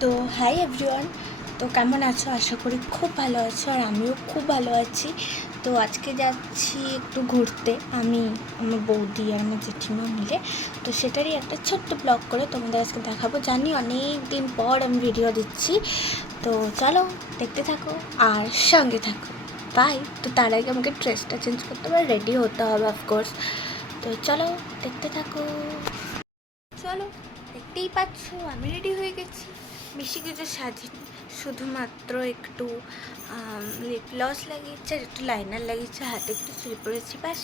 তো hi everyone তো কেমন আছো? আশা করি খুব ভালো আছো আর আমিও খুব ভালো আছি। তো আজকে যাচ্ছি একটু ঘুরতে, আমি, আমার বৌদি আর আমার জেঠিমা মিলে। তো সেটারই একটা ছোট্ট ব্লগ করে তোমাদের আজকে দেখাবো। জানি অনেক দিন পর আমি ভিডিও দিচ্ছি। তো চলো, দেখতে থাকো আর সঙ্গে থাকো। বাই তো তার আগে আমাকে ড্রেসটা চেঞ্জ করতে হবে রেডি হতে হবে অফকোর্স তো চলো, দেখতে থাকো। চলো, দেখতেই পাচ্ছ, আমি রেডি হয়ে গেছি। বেশি কিছু সাজিনি, শুধুমাত্র একটু লিপ গ্লস লাগিয়েছে আর একটু লাইনার লাগিয়েছে, হাতে একটু শুয়ে পড়েছি ব্যাস,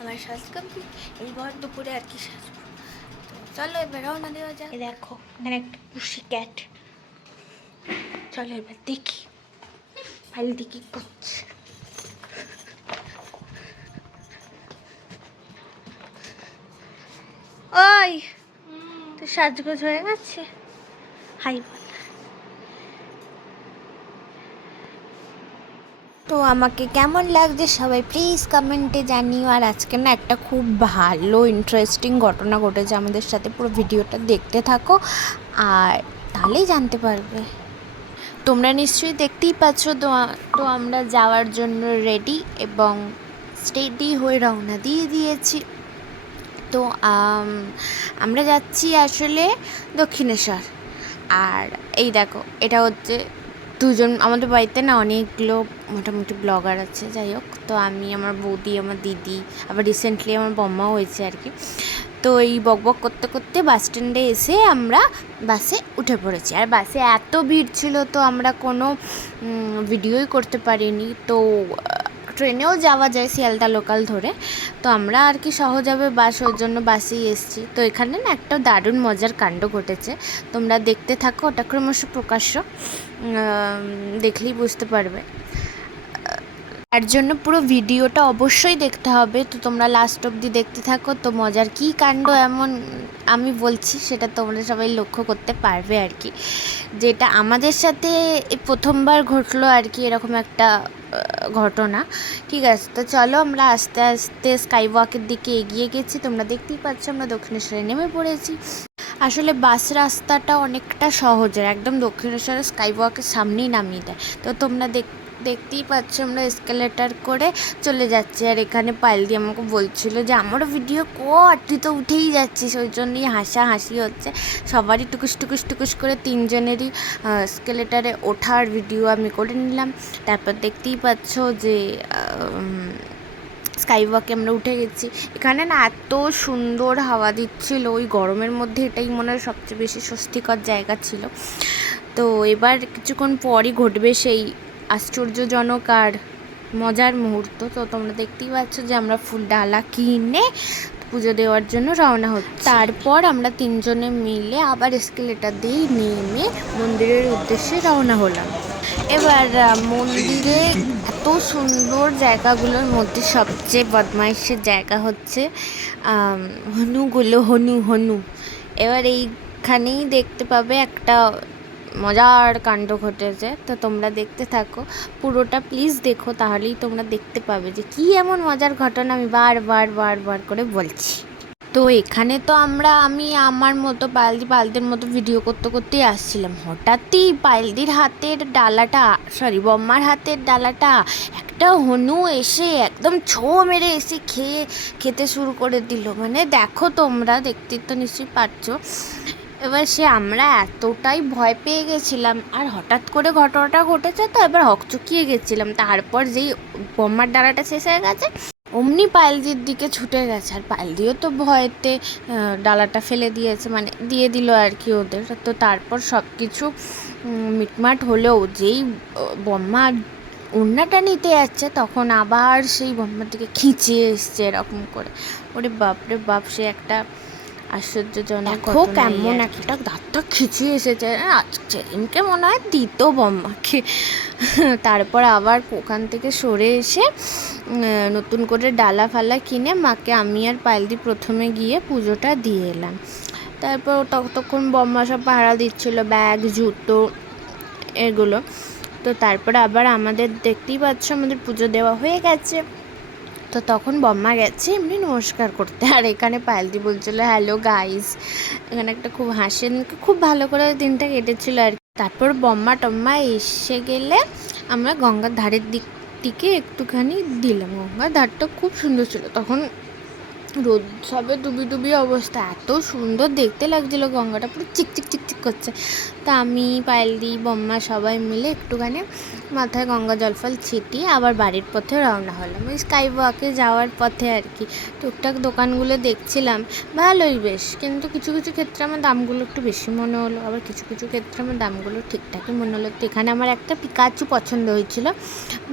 আমার সাজ কমপ্লিট এইবার দুপুরে আর কি সাজবো। তো চলো এবার রওনা দেওয়া যাক। দেখো, এখানে একটা পুষি ক্যাট চলো এবার দেখি ফাইল দেখি করছে। ওই, তো সাজগোজ হয়ে গেছে। হাই তো আমাকে কেমন লাগছে সবাই প্লিজ কমেন্টে জানিও। আর আজকে না একটা খুব ভালো ইন্টারেস্টিং ঘটনা ঘটেছে আমাদের সাথে, পুরো ভিডিওটা দেখতে থাকো। আর তাহলেই জানতে পারবে। তোমরা নিশ্চয়ই দেখতেই পাচ্ছ তো তো আমরা যাওয়ার জন্য রেডি এবং স্টেডি হয়ে রওনা দিয়ে দিয়েছি। তো আমরা যাচ্ছি আসলে দক্ষিণেশ্বর। আর এই দেখো, এটা হচ্ছে দুজন, আমাদের বাড়িতে না অনেকগুলো মোটামুটি ব্লগার আছে, যাই হোক। তো আমি, আমার বৌদি, আমার দিদি, আবার রিসেন্টলি আমার বম্মাও হয়েছে আর কি। তো এই বক বক করতে করতে বাস স্ট্যান্ডে এসে আমরা বাসে উঠে পড়েছি। আর বাসে এত ভিড় ছিল তো আমরা কোনো ভিডিওই করতে পারিনি। তো ট্রেনেও যাওয়া যায় শিয়ালদা লোকাল ধরে। তো আমরা আর কি সহজভাবে বাস, ওর জন্য বাসেই এসেছি। তো এখানে না একটা দারুণ মজার কাণ্ড ঘটেছে। তোমরা দেখতে থাকো, ওটা ক্রমশ প্রকাশ্য। দেখলেই বুঝতে পারবে। তার জন্য পুরো ভিডিওটা অবশ্যই দেখতে হবে। তো তোমরা লাস্ট অবধি দেখতে থাকো, তো মজার কী কাণ্ড এমন আমি বলছি, সেটা তোমরা সবাই লক্ষ্য করতে পারবে আর কি। যেটা আমাদের সাথে প্রথমবার ঘটলো আর কি, এরকম একটা ঘটনা। ঠিক আছে, তো চলো আমরা আস্তে আস্তে স্কাই ওয়াকের দিকে এগিয়ে গেছি। তোমরা দেখতেই পাচ্ছ আমরা দক্ষিণেশ্বরে নেমে পড়েছি। আসলে বাস রাস্তাটা অনেকটা সহজের, একদম দক্ষিণেশ্বরের স্কাই ওয়াকের সামনেই নামিয়ে দেয়। তো তোমরা দেখ দেখতেই পাচ্ছ আমরা এসকেলেটার করে চলে যাচ্ছি। আর এখানে পাইল দিয়ে আমাকে বলছিল যে, আমারও ভিডিও তুই তো উঠেই যাচ্ছিস। ওই জন্যই হাসা হাসি হচ্ছে। সবারই টুকুস টুকুস টুকুস করে তিনজনেরই স্কেলেটারে ওঠার ভিডিও আমি করে নিলাম। তারপর দেখতেই পাচ্ছ যে স্কাই ওয়াকে আমরা উঠে গেছি। এখানে না এত সুন্দর হাওয়া দিচ্ছিল। ওই গরমের মধ্যে এটাই মনে হয় সবচেয়ে বেশি স্বস্তিকর জায়গা ছিল। তো এবার কিছুক্ষণ পরই ঘটবে সেই আশ্চর্যজনক আর মজার মুহূর্ত। তো তোমরা দেখতেই পাচ্ছ যে আমরা ফুল ডালা কিনে পুজো দেওয়ার জন্য রওনা হচ্ছে। তারপর আমরা তিনজনে মিলে আবার এসকেলেটার দিয়ে নেমে মন্দিরের উদ্দেশ্যে রওনা হলাম। এবার মন্দিরে এত সুন্দর জায়গাগুলোর মধ্যে সবচেয়ে বদমাইশের জায়গা হচ্ছে হনুগুলো, হনু হনু। এবার এইখানেই দেখতে পাবে একটা মজার কাণ্ড ঘটেছে। তো তোমরা দেখতে থাকো। পুরোটা প্লিজ দেখো, তাহলেই তোমরা দেখতে পাবে যে কি এমন মজার ঘটনা আমি বারবার বারবার করে বলছি। তো এখানে তো আমরা, আমি আমার মতো পালদি পালদের মতো ভিডিও করতে করতেই আসছিলাম। হঠাৎই পালদির হাতের ডালাটা সরি বম্মার হাতের ডালাটা একটা হনু এসে একদম ছো মেরে এসে খেয়ে, খেতে শুরু করে দিল। মানে দেখো তোমরা, দেখতে তো নিশ্চয়ই পারছ এবার সে আমরা এতটাই ভয় পেয়ে গেছিলাম, আর হঠাৎ করে ঘটনাটা ঘটেছে তো এবার হকচকিয়ে গেছিলাম। তারপর যেই বোমার ডালাটা শেষ হয়ে গেছে, অমনি পায়েলদির দিকে ছুটে গেছে। আর পায়েলদিও তো ভয়েতে ডালাটা ফেলে দিয়েছে মানে দিয়ে দিল আর কি ওদের। তো তারপর সব কিছু মিটমাট হলেও যেই বম্মা ওড়নাটা নিতে যাচ্ছে, তখন আবার সেই বম্মার দিকে খিচিয়ে এসছে এরকম করে। ওরে বাপরে বাপ, সে একটা আশ্চর্যজনক দেখো কেমন একটা দাঁতটা খিচিয়ে এসেছে। সেদিনকে মনে হয় দিত বম্মাকে তারপর আবার ওখান থেকে সরে এসে নতুন করে ডালা ফালা কিনে মাকে আমি আর পাইলদি প্রথমে গিয়ে পুজোটা দিয়ে এলাম। তারপর ততক্ষণ বম্মা সব পাহারা দিচ্ছিল ব্যাগ জুতো এগুলো। তো তারপরে আবার আমাদের দেখতেই পাচ্ছ আমাদের পুজো দেওয়া হয়ে গেছে। তো তখন বম্মা গেছে, এমনি নমস্কার করতে। আর এখানে পায়েলদি বলছিল হ্যালো গাইস এখানে একটা খুব হাসেন খুব ভালো করে দিনটা কেটেছিল আর। তারপর বম্মা টম্মা এসে গেলে আমরা গঙ্গার ধারের দিক, দিকে একটুখানি দিলাম। গঙ্গার ধারটা খুব সুন্দর ছিল। তখন রোদ, সবে ডুবি ডুবি অবস্থা। এত সুন্দর দেখতে লাগছিল, গঙ্গাটা পুরো চিকচিক চিকচিক করছে। তা আমি, পায়েলদি, বম্মা সবাই মিলে একটুখানি মাথায় গঙ্গা জলফল ছিটিয়ে আবার বাড়ির পথে রওনা হলাম। ওই স্কাই ওয়াকে যাওয়ার পথে আর কি। টুকটাক দোকানগুলো দেখছিলাম, ভালোই বেশ। কিন্তু কিছু কিছু ক্ষেত্রে আমার দামগুলো একটু বেশি মনে হলো। আবার কিছু কিছু ক্ষেত্রে আমার দামগুলো ঠিকঠাকই মনে হলো। তো এখানে আমার একটা পিকাচু পছন্দ হয়েছিল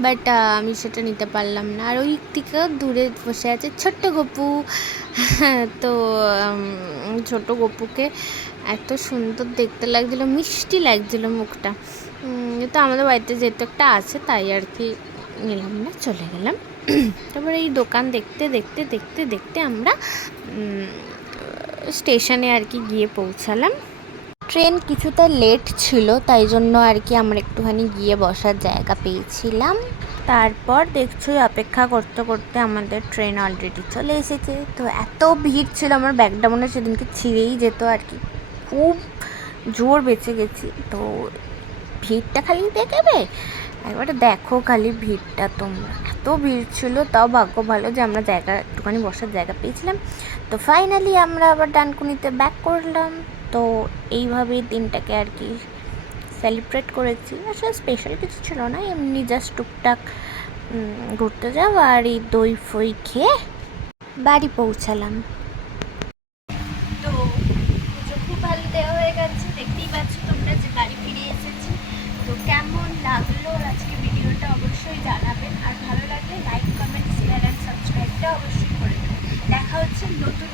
বাট আমি সেটা নিতে পারলাম না। আর ওই থেকে দূরে বসে আছে ছোট্ট গপু। তো ছোট গপুকে এত সুন্দর দেখতে লাগছিল, মিষ্টি লাগছিল মুখটা। তো আমাদের বাড়িতে যেহেতু একটা আছে, তাই আর কি নিলাম না, চলে গেলাম। তারপরে এই দোকান দেখতে দেখতে দেখতে দেখতে আমরা স্টেশনে আর কি গিয়ে পৌঁছালাম। ট্রেন কিছুটা লেট ছিল, তাই জন্য আর কি আমরা একটুখানি গিয়ে বসার জায়গা পেয়েছিলাম। তারপর দেখছ অপেক্ষা করতে করতে আমাদের ট্রেন অলরেডি চলে এসেছে। তো এত ভিড় ছিল, আমার ব্যাগটা মনে সেদিনকে ছিঁড়েই যেত আর কি। খুব জোর বেঁচে গেছি। তো ভিড়টা খালি দেখবে? একবার দেখো খালি ভিড়টা তোমরা। এত ভিড় ছিল, তাও ভাগ্য ভালো যে আমরা জায়গা, একটুখানি বসার জায়গা পেয়েছিলাম। তো ফাইনালি আমরা আবার ডানকুনিতে ব্যাক করলাম। তো এইভাবেই দিনটাকে আর কি সেলিব্রেট করেছি। আসলে স্পেশাল কিছু ছিল না, এমনি জাস্ট টুকটাক ঘুরতে যাওয়া আর এই দই ফই খেয়ে বাড়ি পৌঁছালাম। তো খুব ভালো দেওয়া হয়ে গেছে, দেখতেই পাচ্ছ তোমরা যে ফিরে এসেছি। তো কেমন লাগল ভিডিওটা অবশ্যই জানাবেন, আর ভালো লাইক সাবস্ক্রাইবটা অবশ্যই করে দেখা হচ্ছে নতুন